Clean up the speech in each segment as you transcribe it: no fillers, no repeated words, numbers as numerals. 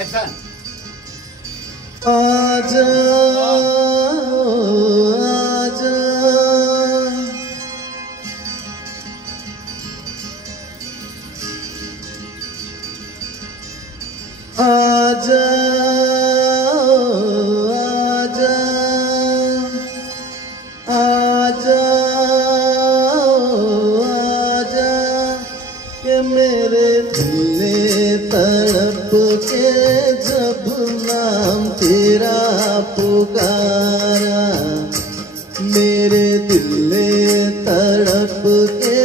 Action. आजा आजा आजा आजा आजा आजा के मेरे दिल ने तड़प के जब नाम तेरा पुकारा, मेरे दिल ने तड़प के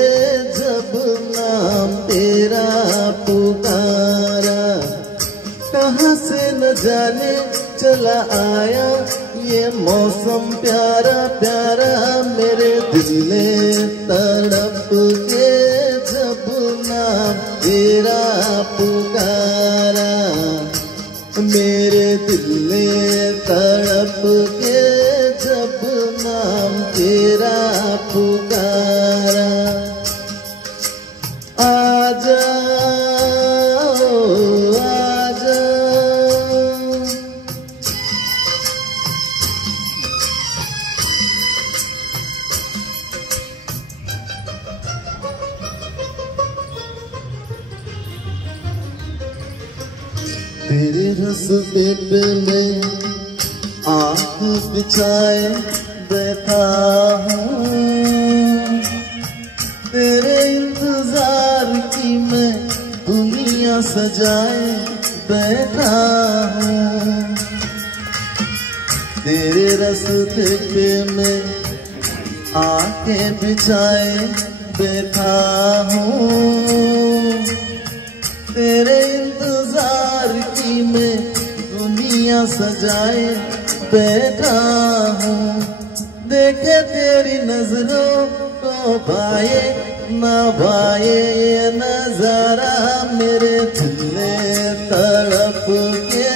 जब नाम तेरा पुकारा, कहाँ से न जाने चला आया ये मौसम प्यारा प्यारा, मेरे दिल ने तड़प के जब नाम तेरा पुकारा, मेरे दिल ने तड़प के जब नाम तेरा पुकारा। आजा आजा तेरे रस्ते पे मैं आँख बिछाए बैठा हूँ, तेरे इंतजार की मैं दुनिया सजाए बैठा हूँ, तेरे रस्ते पे मैं आँखें बिछाए बैठा हूँ, तेरे इंतजार की मैं दुनिया सजाए बैठा हूँ, देखे तेरी नजरों को भाए ना भाए ये नजारा, मेरे दिल ने तड़प के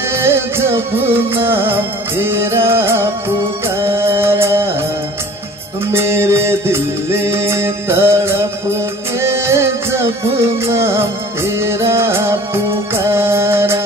जब नाम तेरा पुकारा, मेरे दिल ने तड़प के जब नाम तेरा पुकारा।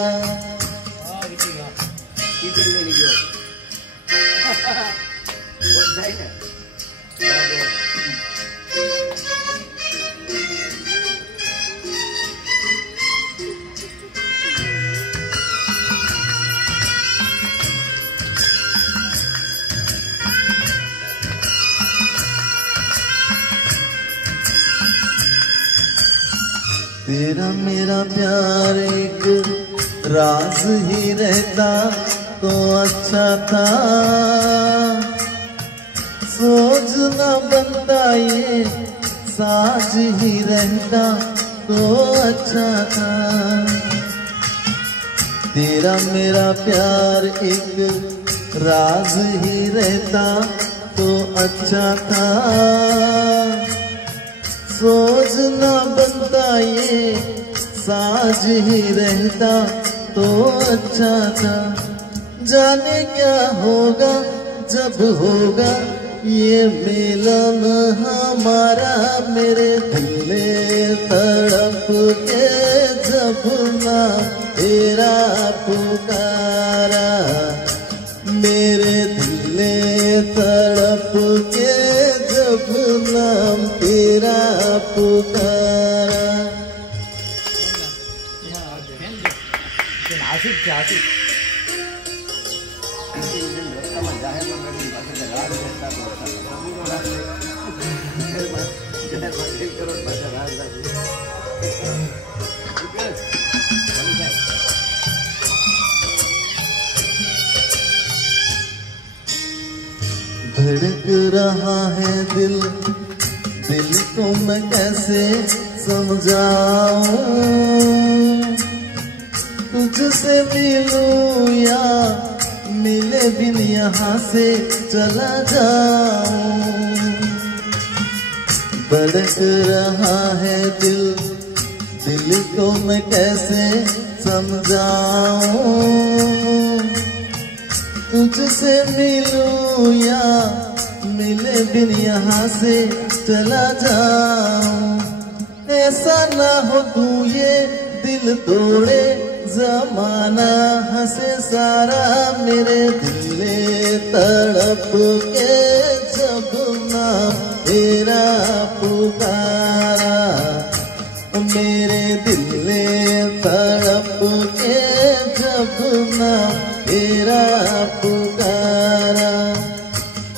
तेरा मेरा प्यार एक राज ही रहता तो अच्छा था, सोच न बनता ये साज ही रहता तो अच्छा था, तेरा मेरा प्यार एक राज ही रहता तो अच्छा था, सोच न बनता ये साज ही रहता तो अच्छा था, जाने क्या होगा जब होगा ये मिलन हमारा, मेरे दिल ने तड़प के जब नाम तेरा पुकारा, मेरे दिल ने तड़प के जब नाम तेरा पुकारा। धड़क रहा है दिल, दिल को मैं कैसे समझाऊं, तुझसे मिलूं या मिले बिन यहाँ से चला जाऊं, धड़क रहा है दिल, दिल को मैं कैसे समझाऊं, तुझसे मिलूं या मिले बिन यहाँ से चला जाऊं, ऐसा ना हो तू ये दिल तोड़े जमाना हंसे सारा मेरे दिल तड़प के जब नाम तेरा पुकारा, मेरे दिल तड़प के जब नाम तेरा पुकारा।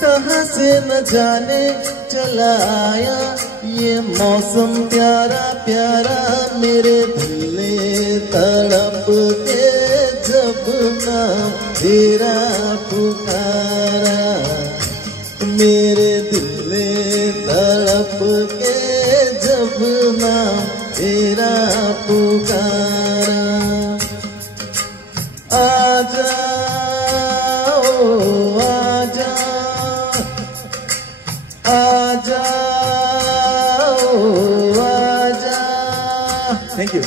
कहाँ से न जाने चला आया ये मौसम प्यारा प्यारा, मेरे दिल तड़प के जब नाम तेरा पुकारा, मेरे दिल तड़प के जब नाम तेरा पुकारा। आजा ओ आजा, आजा ओ आजा। Thank you.